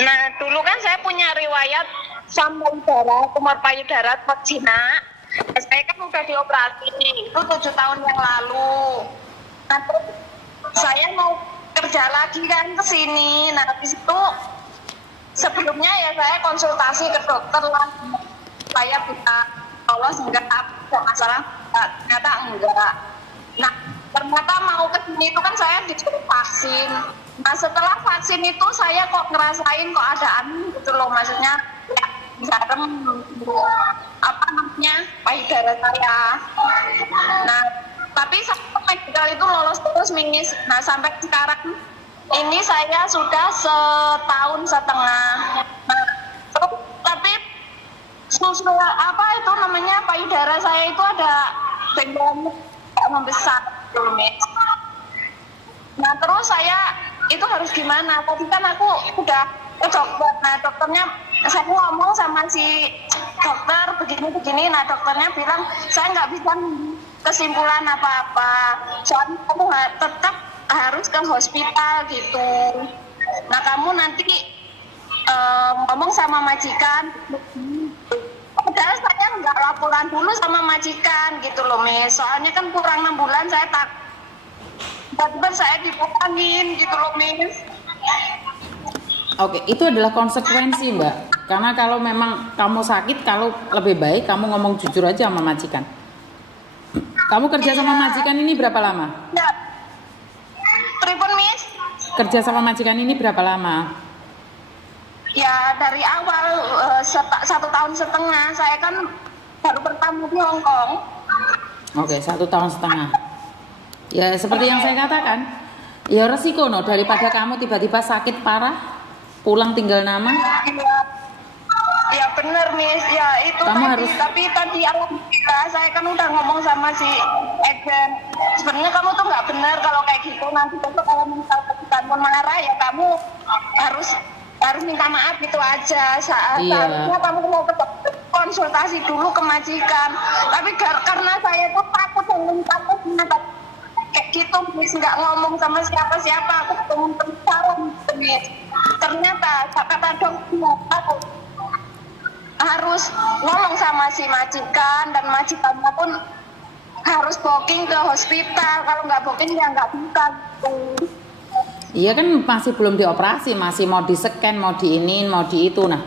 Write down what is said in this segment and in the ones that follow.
Nah, dulu kan saya punya riwayat asam payudara, tumor payudara jinak. Saya kan udah dioperasi itu 7 tahun yang lalu. Nah, terus saya mau kerja lagi kan ke sini. Nah, habis itu sebelumnya ya saya konsultasi ke dokter lah. Saya bisa lolos enggak, ada masalah ternyata enggak. Nah, ternyata mau ke sini itu kan saya disuruh vaksin. Nah, setelah vaksin itu saya kok ngerasain kok ada aneh gitu loh, maksudnya ya, garam apa namanya payudara saya. Nah, tapi sampai medical itu lolos terus Miss. Nah, sampai sekarang ini saya sudah 1,5 tahun. Nah, terus, tapi susu apa itu namanya payudara saya itu ada benjolan membesar gitu Miss. Nah, terus saya itu harus gimana? Tadi kan aku udah ke dokter. Nah, dokternya saya ngomong sama si dokter begini-begini. Nah, dokternya bilang saya nggak bisa kesimpulan apa-apa. Soalnya kamu tetap harus ke hospital gitu. Nah, kamu nanti ngomong sama majikan. Padahal saya nggak laporan dulu sama majikan gitu loh, Miss. Soalnya kan kurang 6 bulan saya tiba-tiba saya dipulangin gitu loh, Miss. Oke, itu adalah konsekuensi, Mbak. Karena kalau memang kamu sakit, kalau lebih baik kamu ngomong jujur aja sama majikan. Kamu kerja sama majikan ini berapa lama? Ya. Pripun, Miss? Kerja sama majikan ini berapa lama? Ya dari awal 1,5 tahun. Saya kan baru pertama di Hong Kong. Oke, 1,5 tahun. Ya seperti yang saya katakan, ya resiko no, daripada kamu tiba-tiba sakit parah, pulang tinggal nama. Ya benar Miss, ya itu Kamu tadi. harus... Tapi tadi alhamdulillah saya kan udah ngomong sama si Eden. Sebenarnya kamu tuh nggak benar kalau kayak gitu. Nanti besok kalau misalnya kamu marah ya kamu harus minta maaf gitu aja. Seharusnya kamu mau konsultasi dulu ke majikan. Tapi karena saya tuh takut kayak gitu, Miss, nggak ngomong sama siapa-siapa. Aku pengen penasaran, Miss. Ternyata kata dokter aku harus ngomong sama si majikan, dan majikannya pun harus booking ke hospital. Kalau nggak booking ya nggak bisa. Iya kan masih belum dioperasi, masih mau di-scan, mau diinin, mau di itu. Nah,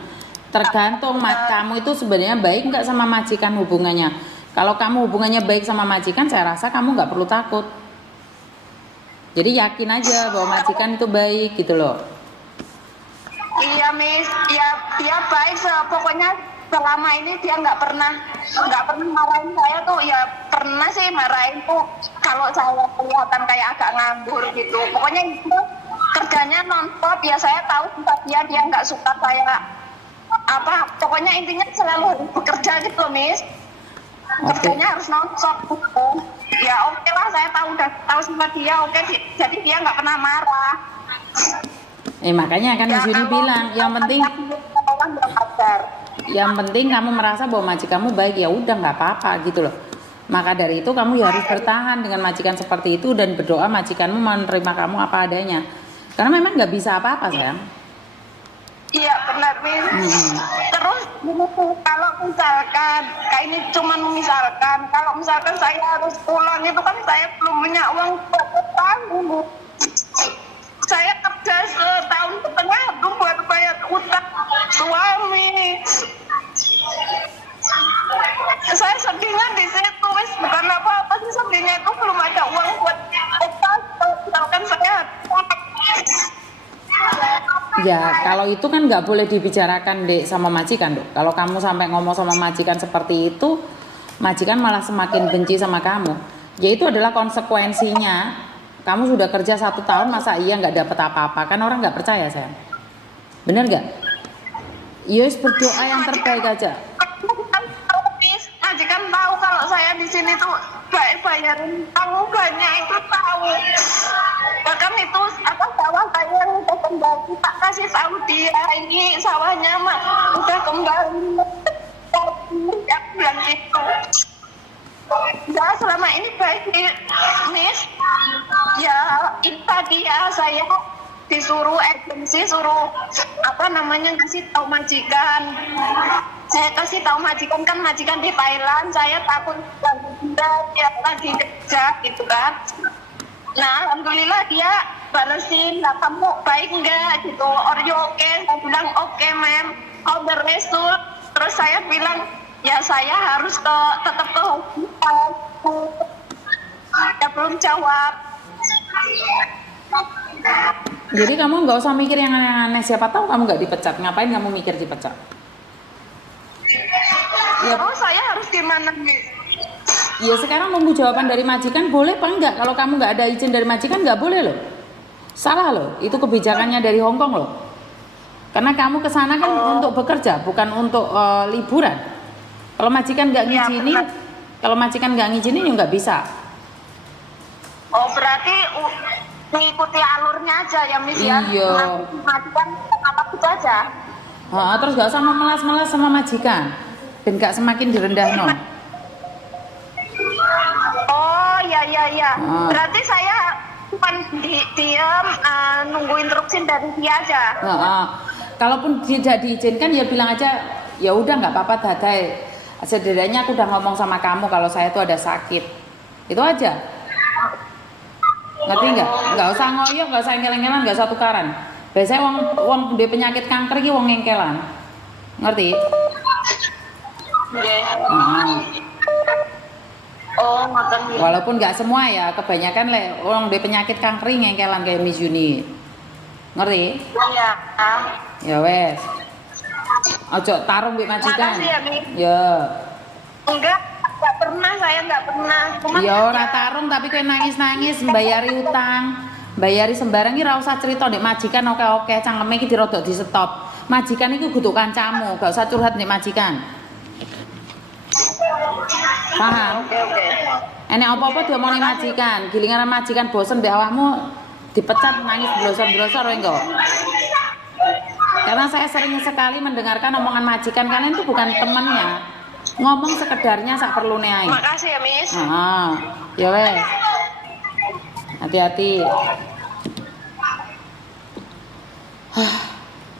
tergantung kamu itu sebenarnya baik nggak sama majikan hubungannya. Kalau kamu hubungannya baik sama majikan, saya rasa kamu nggak perlu takut. Jadi yakin aja bahwa majikan itu baik gitu loh. Iya Miss, ya dia baik, pokoknya selama ini dia nggak pernah marahin saya tuh. Ya pernah sih marahin tuh kalau saya kelihatan kayak agak nganggur gitu. Pokoknya itu kerjanya non-stop, ya saya tahu dia nggak suka saya apa. Pokoknya intinya selalu bekerja gitu Miss. Kerjanya harus non-stop gitu. Ya oke lah, saya udah tahu sama dia, oke, jadi dia nggak pernah marah. Makanya kan Miss Yuni bilang yang penting kamu merasa bahwa majikan kamu baik, ya udah nggak apa-apa gitu loh. Maka dari itu kamu ya harus bertahan dengan majikan seperti itu dan berdoa majikanmu menerima kamu apa adanya. Karena memang nggak bisa apa-apa sayang. Iya benar Miss. Terus kalau misalkan kayak ini cuman misalkan, kalau misalkan saya harus pulang itu kan saya belum punya uang buat tanggung. Saya kerja 1,5 tahun buat bayar utang suami. Saya sedihnya di situ, wis, bukan apa-apa sih sedihnya itu belum ada uang buat utang. Misalkan saya ya kalau itu kan nggak boleh dibicarakan dek sama majikan dok. Kalau kamu sampai ngomong sama majikan seperti itu, majikan malah semakin benci sama kamu. Ya itu adalah konsekuensinya. Kamu sudah kerja 1 tahun, masa iya nggak dapat apa-apa? Kan orang nggak percaya sayang. Bener nggak? Yus berdoa yang terbaik aja. Majikan tahu kalau saya di sini tuh bayarin tanggungannya itu tahu. Bahkan itu apa sawah saya yang udah kembali, tak kasih tahu dia ini sawahnya mah udah kembali. Ya bilang gitu. Ya selama ini baik Miss. Ya itu tadi ya saya disuruh agensi suruh apa namanya ngasih tahu majikan. Saya kasih tahu majikan, kan majikan di Thailand, saya takut dia lagi kerja gitu kan. Nah, alhamdulillah dia balesin, lah kamu baik enggak gitu, are you okay? Saya bilang oke ma'am, how the result? Terus saya bilang ya saya harus tetap ke hospital. Dia belum jawab. Jadi kamu nggak usah mikir yang aneh-aneh, siapa tahu kamu nggak dipecat, ngapain kamu mikir dipecat? Ya, Terus saya harus gimana nih? ya sekarang nunggu jawaban dari majikan, boleh apa enggak? Kalau kamu nggak ada izin dari majikan nggak boleh loh. Salah loh, itu kebijakannya dari Hong Kong loh. Karena kamu ke sana kan untuk bekerja, bukan untuk liburan. Kalau majikan nggak ngizinin, kalau majikan nggak ngizinin ya nggak bisa. Oh berarti mengikuti alurnya aja ya Miss ya? Iya. Majikan apa gitu aja? Terus nggak usah memelas-melas sama majikan, dan nggak semakin direndah no. Oh ya. Ah. Berarti saya bukan diam nunggu instruksi dari dia aja. Kalaupun tidak diizinkan ya bilang aja ya udah nggak apa-apa dadai. Setidaknya aku udah ngomong sama kamu kalau saya tuh ada sakit. Itu aja. Ngerti nggak? Nggak usah ngoyok, nggak usah engkel-engkelan, nggak usah tukaran. Biasanya wong dia penyakit kanker iki wong engkelan. Ngerti? Oh ngoten. Walaupun nggak semua ya, kebanyakan orang dia penyakit kanker ngengkelan kayak Miss Yuni. Ngerti? Iya. Ya wes. Ojo tarung mbek majikan. Makasih ya, Mi. Ya. Enggak pernah, saya nggak pernah. Cuma Ya ora tarung tapi kowe nangis-nangis mbayari utang, mbayari sembarang iki ora usah cerita ndek majikan oke-oke, cangkeme iki dirodok di stop. Majikan iku kudu kancamu, gak usah curhat ndek majikan. Paham? Oke. Enek apa-apa diomongin majikan, gilingan majikan bosen mbek awakmu dipecat nangis blosor-blosor enggak? Karena saya sering sekali mendengarkan omongan majikan, kalian itu bukan temannya. Ngomong sekedarnya sak perlune ae. Makasih ya, Miss. Ya wes. Hati-hati.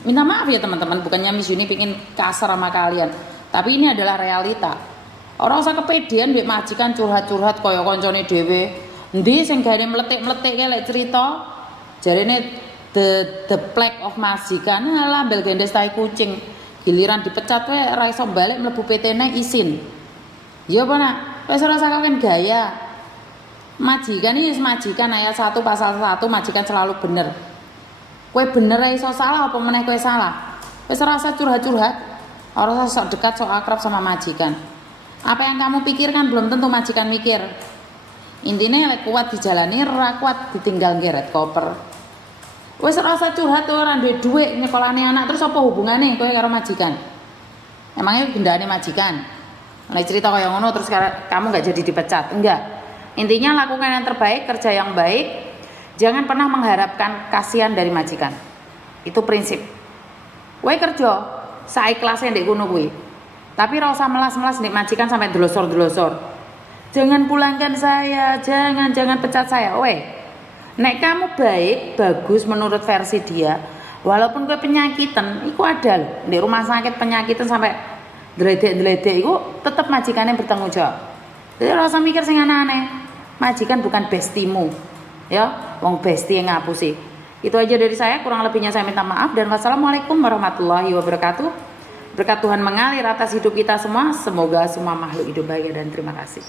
Minta maaf ya teman-teman, bukannya Miss Yuni pingin kasar sama kalian, tapi ini adalah realita. Orang usah kepedean mbek majikan curhat-curhat kaya koncone dhewe. Endi sing gane meletik-meletik lek cerita jarene the plague of majikan, alah bel gendes tai kucing. Giliran dipecat wae ora iso balik mlebu PT-ne isin. Ya apa nak? Wis ora usah kawen gaya. Majikan iki majikan ayat 1 pasal 1 majikan selalu bener. Kowe bener iso salah apa meneh kowe salah. Wis ora usah curhat-curhat. Ora usah sok dekat sok akrab sama majikan. Apa yang kamu pikirkan belum tentu majikan mikir. Intinya lek kuat dijalani, ora kuat ditinggal ngeret koper. Wis ora usah curhat ora duwe dhuwit nyekolahne anak, terus apa hubungane kowe karo majikan? Emangnya gendane majikan? Nek cerita kaya ngono terus kamu nggak jadi dipecat? Enggak. Intinya lakukan yang terbaik, kerja yang baik. Jangan pernah mengharapkan kasihan dari majikan. Itu prinsip. Kowe kerja saikhlasé ndek kono kuwi. Tapi ora usah melas-melas ndek majikan sampai delosor-delosor. Jangan pulangkan saya, jangan pecat saya. Nek kamu baik, bagus menurut versi dia, walaupun gue penyakitan, itu ada loh. Di rumah sakit penyakitan sampai deledek-deledek, itu tetap majikannya bertanggung jawab. Jadi rasa mikir sing aneh-aneh. Majikan bukan bestimu, ya, wong besti yang ngapusi. Itu aja dari saya, kurang lebihnya saya minta maaf dan wassalamualaikum warahmatullahi wabarakatuh. Berkat Tuhan mengalir atas hidup kita semua. Semoga semua makhluk hidup bahagia dan terima kasih.